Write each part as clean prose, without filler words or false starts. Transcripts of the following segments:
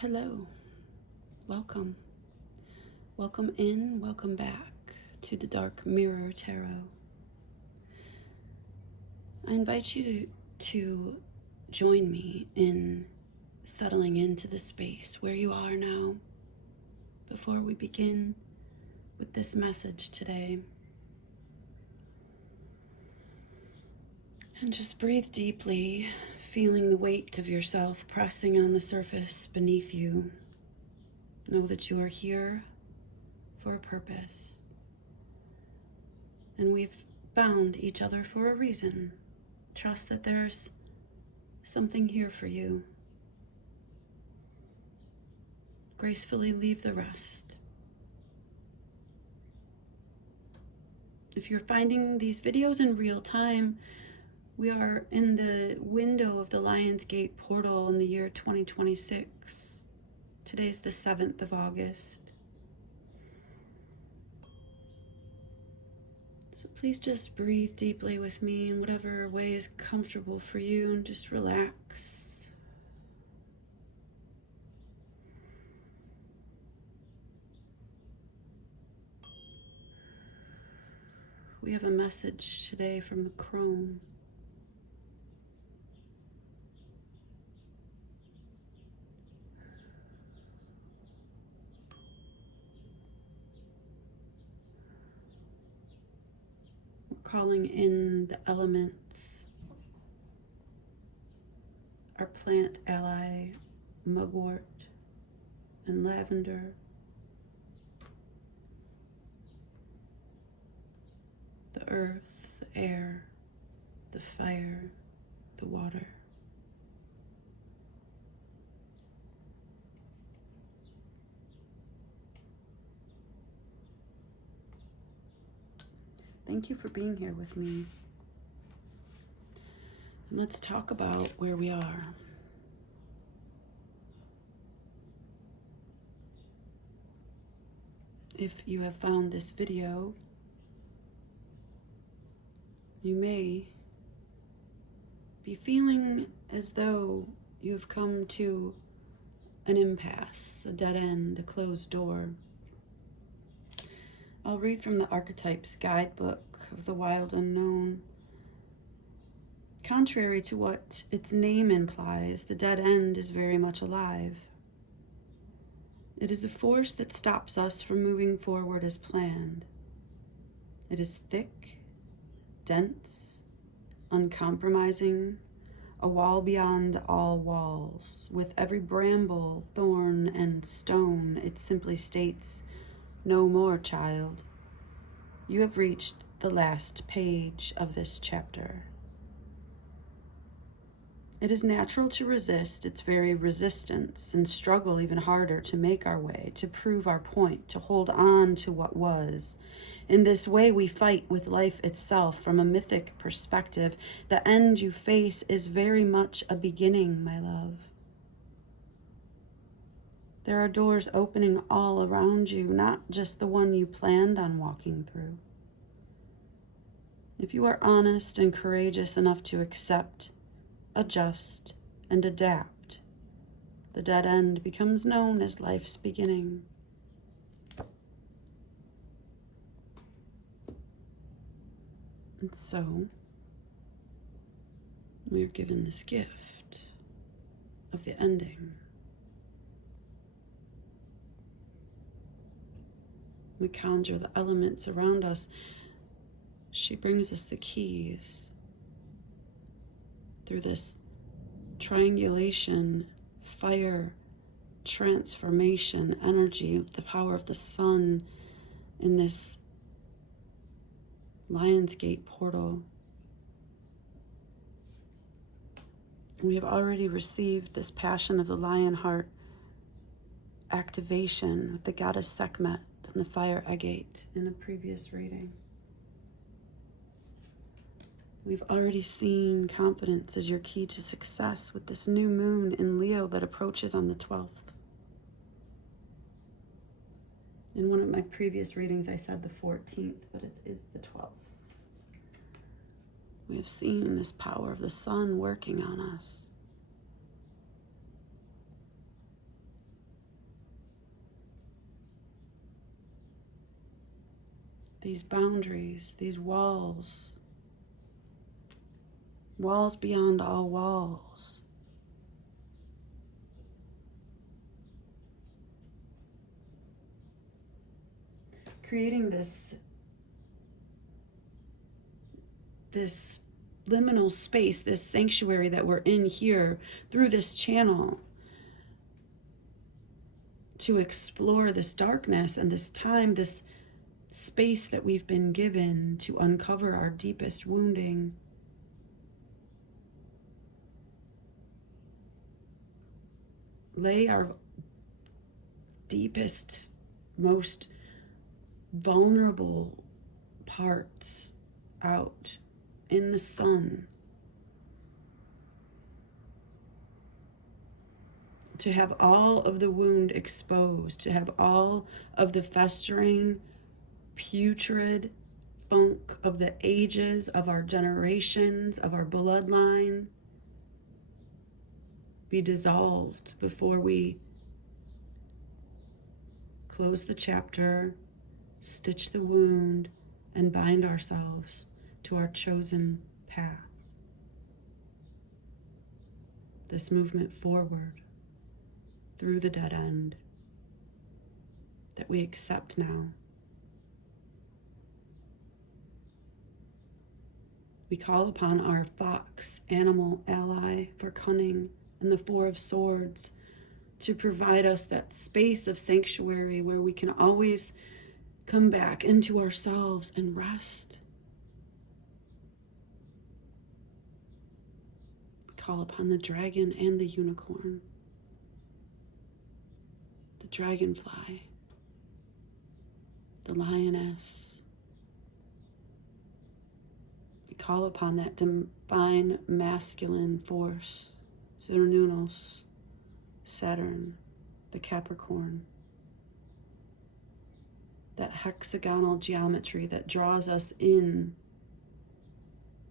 Hello, welcome. Welcome in, welcome back to the Dark Mirror Tarot. I invite you to join me in settling into the space where you are now before we begin with this message today. And just breathe deeply, feeling the weight of yourself pressing on the surface beneath you. Know that you are here for a purpose. And we've found each other for a reason. Trust that there's something here for you. Gracefully leave the rest. If you're finding these videos in real time, we are in the window of the Lion's Gate portal in the year 2026. Today's the 7th of August. So please just breathe deeply with me in whatever way is comfortable for you and just relax. We have a message today from the crone. Calling in the elements, our plant ally, mugwort and lavender, the earth, the air, the fire, the water. Thank you for being here with me. Let's talk about where we are. If you have found this video, you may be feeling as though you have come to an impasse, a dead end, a closed door. I'll read from the Archetype's guidebook of the wild unknown. Contrary to what its name implies, the dead end is very much alive. It is a force that stops us from moving forward as planned. It is thick, dense, uncompromising, a wall beyond all walls. With every bramble, thorn, and stone, it simply states, "No more, child. You have reached the last page of this chapter." It is natural to resist its very resistance and struggle even harder to make our way, to prove our point, to hold on to what was. In this way, we fight with life itself from a mythic perspective. The end you face is very much a beginning, my love. There are doors opening all around you, not just the one you planned on walking through. If you are honest and courageous enough to accept, adjust, and adapt, the dead end becomes known as life's beginning. And so, we are given this gift of the ending. We conjure the elements around us. She brings us the keys through this triangulation, fire, transformation, energy, the power of the sun in this Lion's Gate portal. We have already received this passion of the lion heart activation with the goddess Sekhmet and the fire agate in a previous reading. We've already seen confidence as your key to success with this new moon in Leo that approaches on the 12th. In one of my previous readings, I said the 14th, but it is the 12th. We have seen this power of the sun working on us. these boundaries, these walls, walls beyond all walls. Creating this liminal space, this sanctuary that we're in here through this channel to explore this darkness and this time, this space that we've been given to uncover our deepest wounding. Lay our deepest, most vulnerable parts out in the sun, to have all of the wound exposed, to have all of the festering, putrid funk of the ages, of our generations, of our bloodline be dissolved before we close the chapter, stitch the wound, and bind ourselves to our chosen path. This movement forward through the dead end that we accept now. We call upon our fox animal ally for cunning and the Four of Swords to provide us that space of sanctuary where we can always come back into ourselves and rest. We call upon the dragon and the unicorn, the dragonfly, the lioness. We call upon that divine masculine force, Cernunnos, Saturn, the Capricorn, that hexagonal geometry that draws us in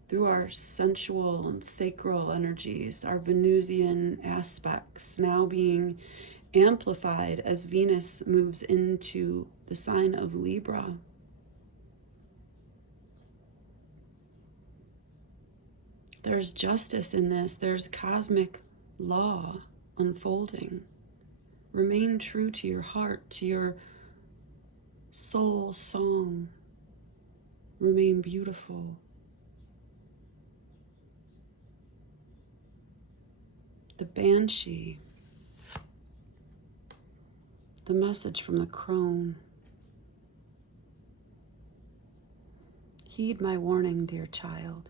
through our sensual and sacral energies, our Venusian aspects now being amplified as Venus moves into the sign of Libra. There's justice in this. There's cosmic law unfolding. Remain true to your heart, to your soul song. Remain beautiful. The Banshee, the message from the crone. Heed my warning, dear child,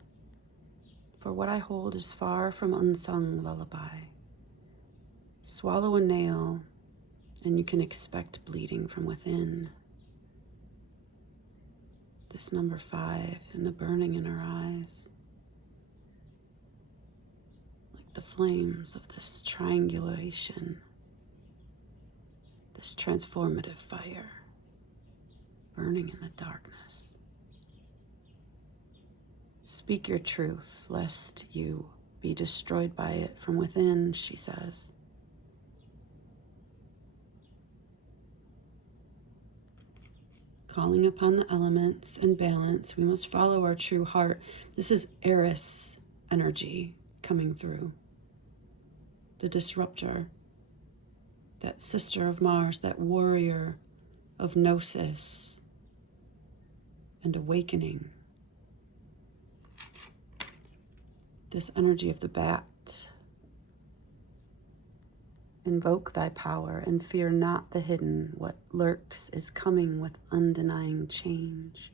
for what I hold is far from unsung lullaby. Swallow a nail, and you can expect bleeding from within. This number 5 and the burning in her eyes, like the flames of this triangulation, this transformative fire burning in the darkness. Speak your truth, lest you be destroyed by it from within, she says. Calling upon the elements and balance, we must follow our true heart. This is Eris energy coming through. The disruptor, that sister of Mars, that warrior of gnosis and awakening. This energy of the bat. Invoke thy power and fear not the hidden. What lurks is coming with undenying change.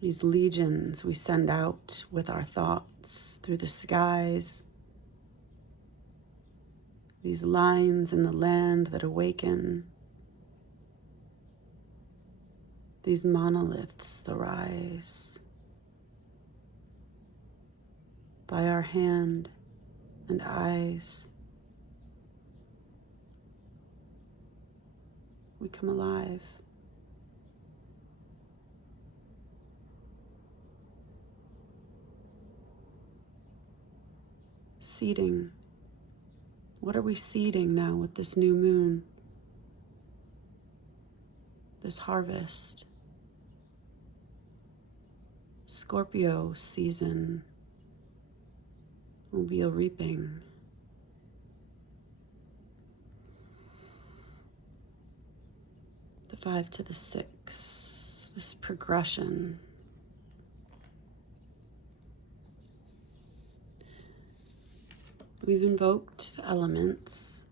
These legions we send out with our thoughts through the skies. These lines in the land that awaken. These monoliths that rise. By our hand and eyes, we come alive. Seeding What are we seeding now with this new moon? This harvest? Scorpio season will be a reaping. The 5 to the 6, this progression. We've invoked the elements.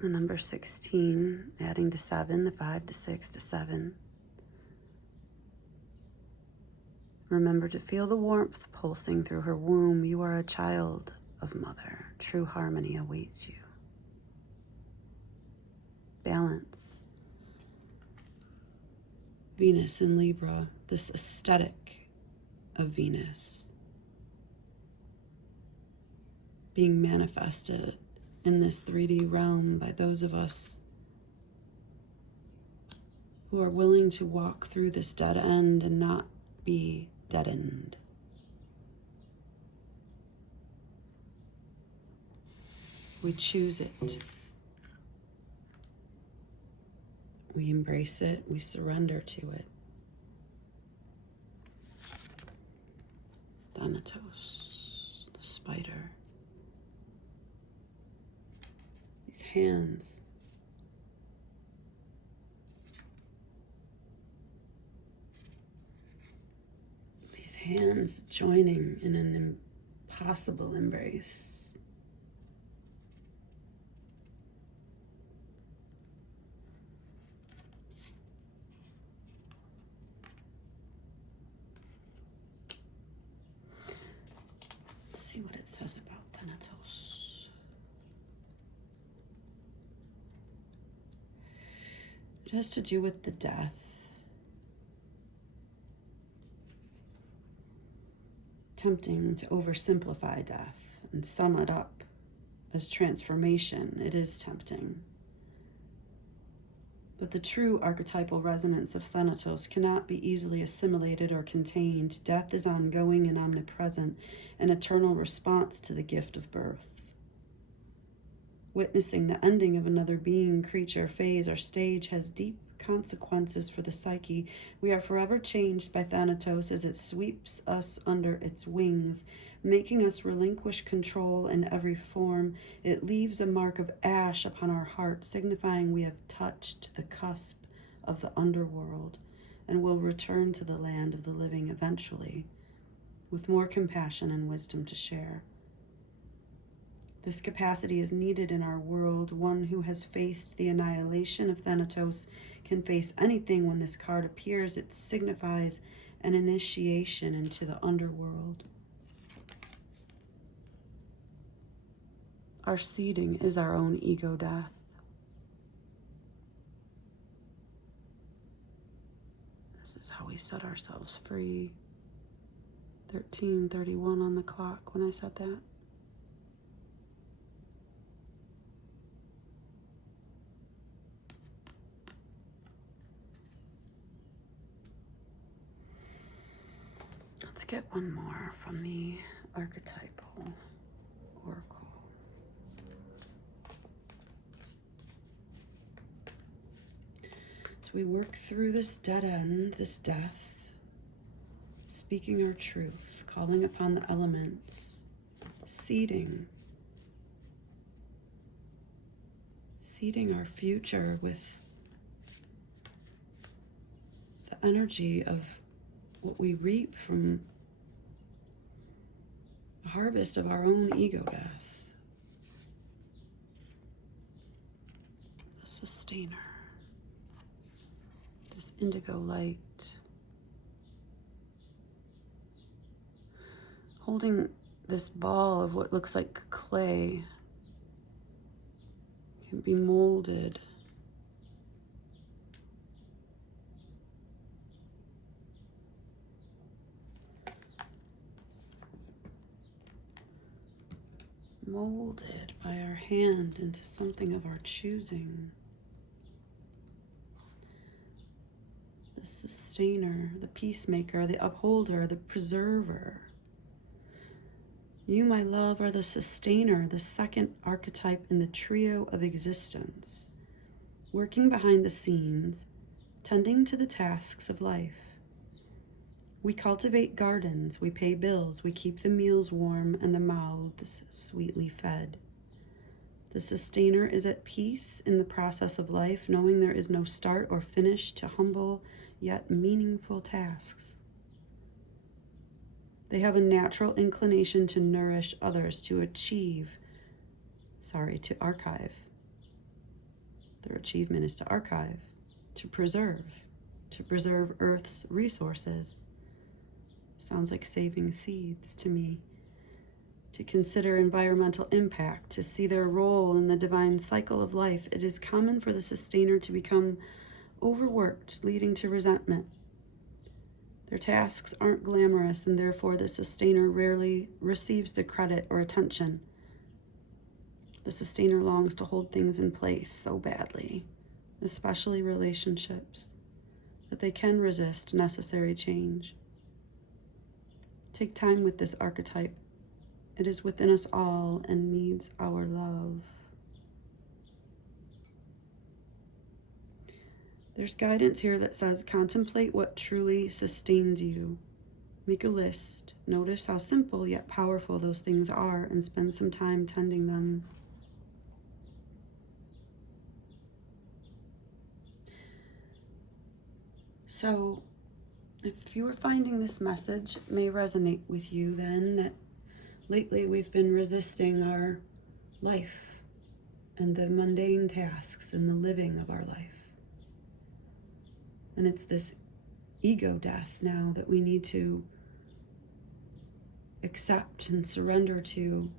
The number 16, adding to 7, the 5 to 6 to 7. Remember to feel the warmth pulsing through her womb. You are a child of Mother. True harmony awaits you. Balance. Venus in Libra, this aesthetic of Venus being manifested in this 3D realm by those of us who are willing to walk through this dead end and not be deadened. We choose it. We embrace it. We surrender to it. Thanatos, the spider. These hands. These hands joining in an impossible embrace. Let's see what it says about Thanatos. It has to do with the death. Tempting to oversimplify death and sum it up as transformation. It is tempting. But the true archetypal resonance of Thanatos cannot be easily assimilated or contained. Death is ongoing and omnipresent, an eternal response to the gift of birth. Witnessing the ending of another being, creature, phase, or stage has deep consequences for the psyche. We are forever changed by Thanatos as it sweeps us under its wings, making us relinquish control in every form. It leaves a mark of ash upon our heart, signifying we have touched the cusp of the underworld and will return to the land of the living eventually, with more compassion and wisdom to share. This capacity is needed in our world. One who has faced the annihilation of Thanatos can face anything. When this card appears, it signifies an initiation into the underworld. Our seeding is our own ego death. This is how we set ourselves free. 13:31 on the clock when I said that. Let's get one more from the archetypal oracle. So we work through this dead end, this death, speaking our truth, calling upon the elements, seeding our future with the energy of what we reap from the harvest of our own ego death. The sustainer, this indigo light, holding this ball of what looks like clay, can be molded. Molded by our hand into something of our choosing. The sustainer, the peacemaker, the upholder, the preserver. You, my love, are the sustainer, the second archetype in the trio of existence, working behind the scenes, tending to the tasks of life. We cultivate gardens, we pay bills, we keep the meals warm and the mouths sweetly fed. The sustainer is at peace in the process of life, knowing there is no start or finish to humble yet meaningful tasks. They have a natural inclination to nourish others, to archive. Their achievement is to archive, to preserve Earth's resources. Sounds like saving seeds to me. To consider environmental impact, to see their role in the divine cycle of life. It is common for the sustainer to become overworked, leading to resentment. Their tasks aren't glamorous, and therefore the sustainer rarely receives the credit or attention. The sustainer longs to hold things in place so badly, especially relationships, that they can resist necessary change. Take time with this archetype. It is within us all and needs our love. There's guidance here that says, contemplate what truly sustains you. Make a list. Notice how simple yet powerful those things are and spend some time tending them. So, if you are finding this message may resonate with you then, that lately we've been resisting our life and the mundane tasks and the living of our life. And it's this ego death now that we need to accept and surrender to,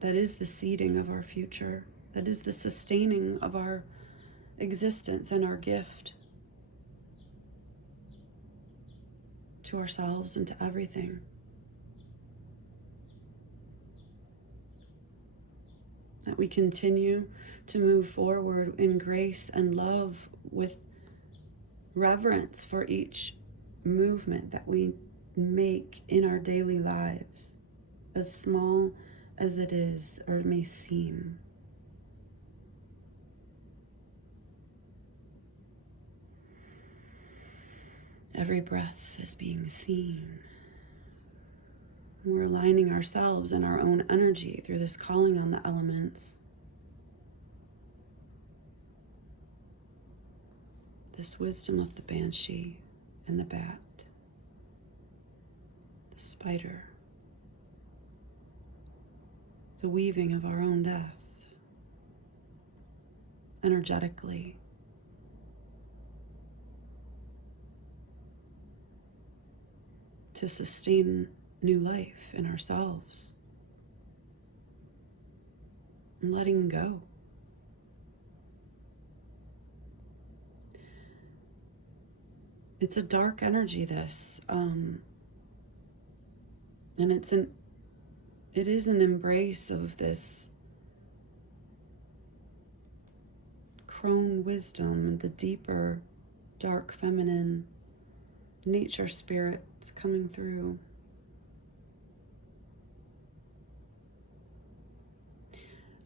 that is the seeding of our future, that is the sustaining of our existence and our gift to ourselves and to everything. That we continue to move forward in grace and love with reverence for each movement that we make in our daily lives, as small as it is or it may seem. Every breath is being seen. We're aligning ourselves and our own energy through this calling on the elements. This wisdom of the Banshee and the bat, the spider, the weaving of our own death, energetically. To sustain new life in ourselves. And letting go. It's a dark energy, this. And it is an embrace of this crone wisdom, the deeper, dark feminine nature spirits coming through.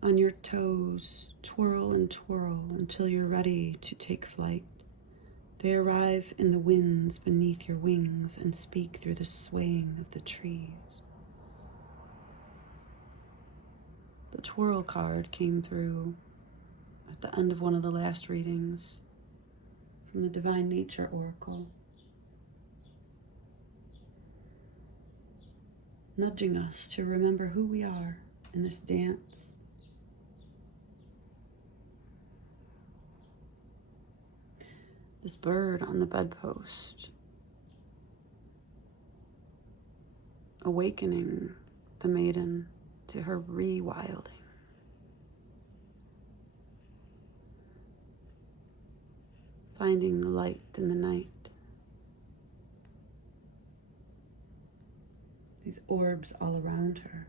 On your toes, twirl and twirl until you're ready to take flight. They arrive in the winds beneath your wings and speak through the swaying of the trees. The twirl card came through at the end of one of the last readings from the Divine Nature Oracle, nudging us to remember who we are in this dance. This bird on the bedpost, awakening the maiden to her rewilding. Finding the light in the night. These orbs all around her.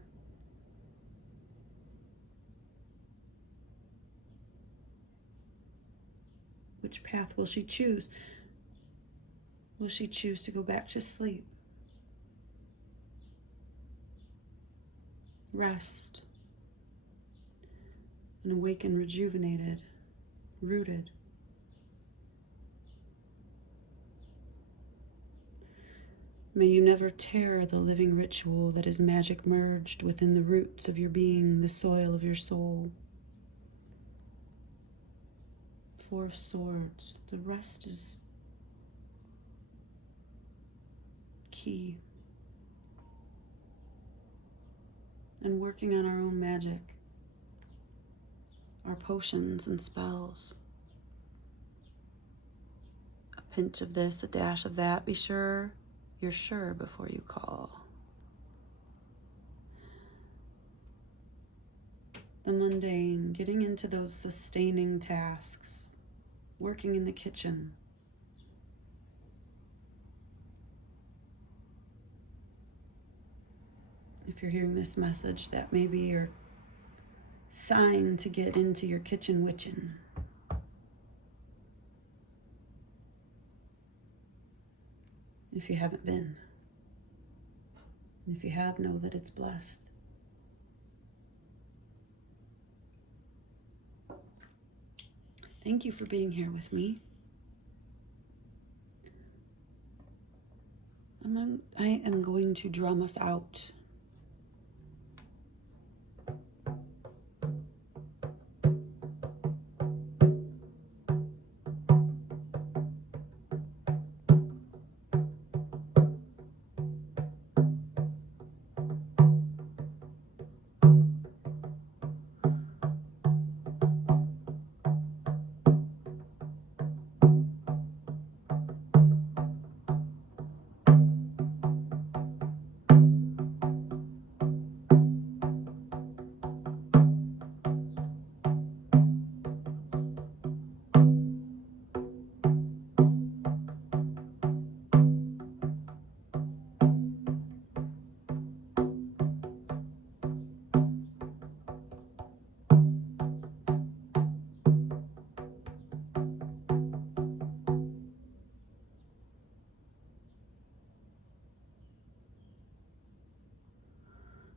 Which path will she choose? Will she choose to go back to sleep? rest, and awaken rejuvenated, rooted. May you never tear the living ritual that is magic merged within the roots of your being, the soil of your soul. Four of Swords. The rest is key. And working on our own magic, our potions and spells. A pinch of this, a dash of that. Be sure you're sure before you call. The mundane, getting into those sustaining tasks, working in the kitchen. If you're hearing this message, that may be your sign to get into your kitchen witching. If you haven't been. And if you have, know that it's blessed. Thank you for being here with me. I am going to drum us out.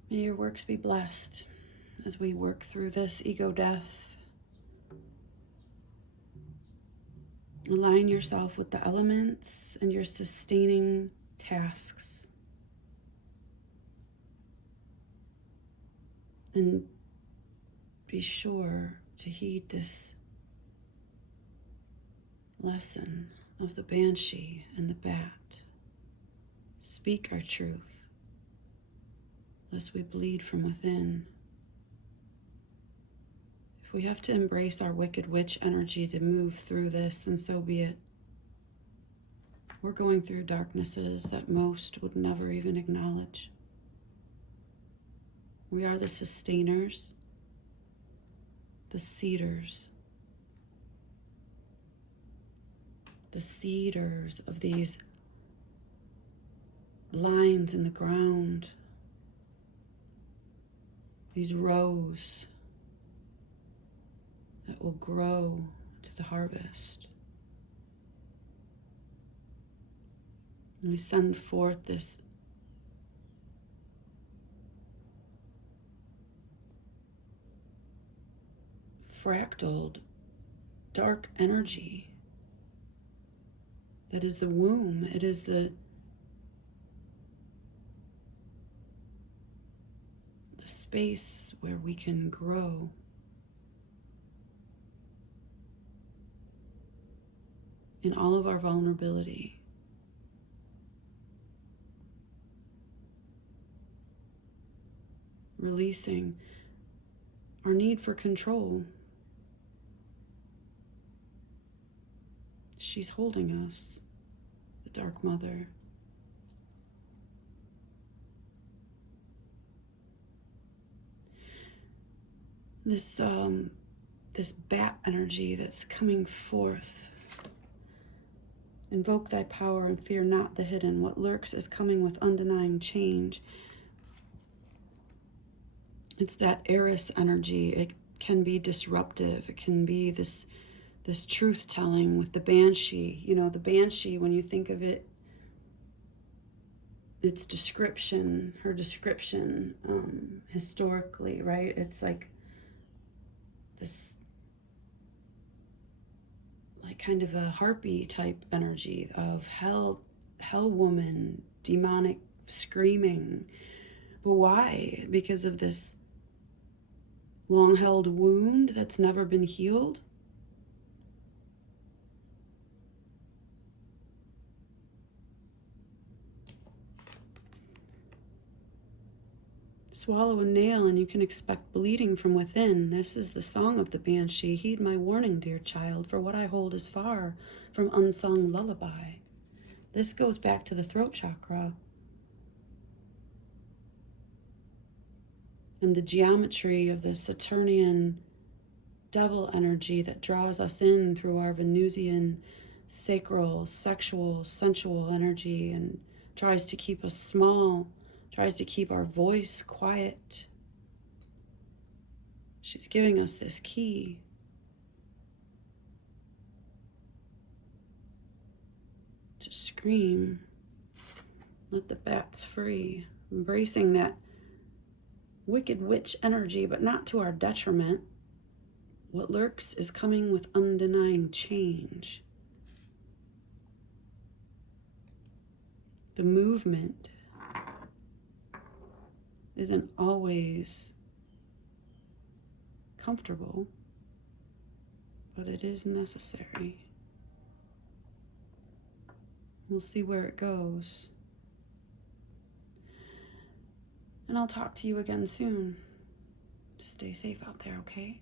May your works be blessed as we work through this ego death. Align yourself with the elements and your sustaining tasks. And be sure to heed this lesson of the Banshee and the bat. Speak our truth, lest we bleed from within. If we have to embrace our wicked witch energy to move through this, then so be it. We're going through darknesses that most would never even acknowledge. We are the sustainers, the seeders, the seeders of these lines in the ground, these rows that will grow to the harvest. And we send forth this fractaled, dark energy that is the womb. It is the space where we can grow. In all of our vulnerability. Releasing our need for control. She's holding us, the Dark Mother. This bat energy that's coming forth. Invoke thy power and fear not the hidden. What lurks is coming with undenying change. It's that Eris energy. It can be disruptive. It can be this truth-telling with the Banshee. You know, the Banshee, when you think of it its description, her description, historically, right? It's like this, like kind of a harpy type energy of hell woman, demonic screaming. But why? Because of this long held wound that's never been healed. Swallow a nail and you can expect bleeding from within. This is the song of the Banshee. Heed my warning, dear child, for what I hold is far from unsung lullaby. This goes back to the throat chakra and the geometry of the Saturnian devil energy that draws us in through our Venusian sacral, sexual, sensual energy and tries to keep us small, tries to keep our voice quiet. She's giving us this key. To scream. Let the bats free. Embracing that wicked witch energy, but not to our detriment. What lurks is coming with undenying change. The movement isn't always comfortable, but it is necessary. We'll see where it goes. And I'll talk to you again soon. Just stay safe out there, okay?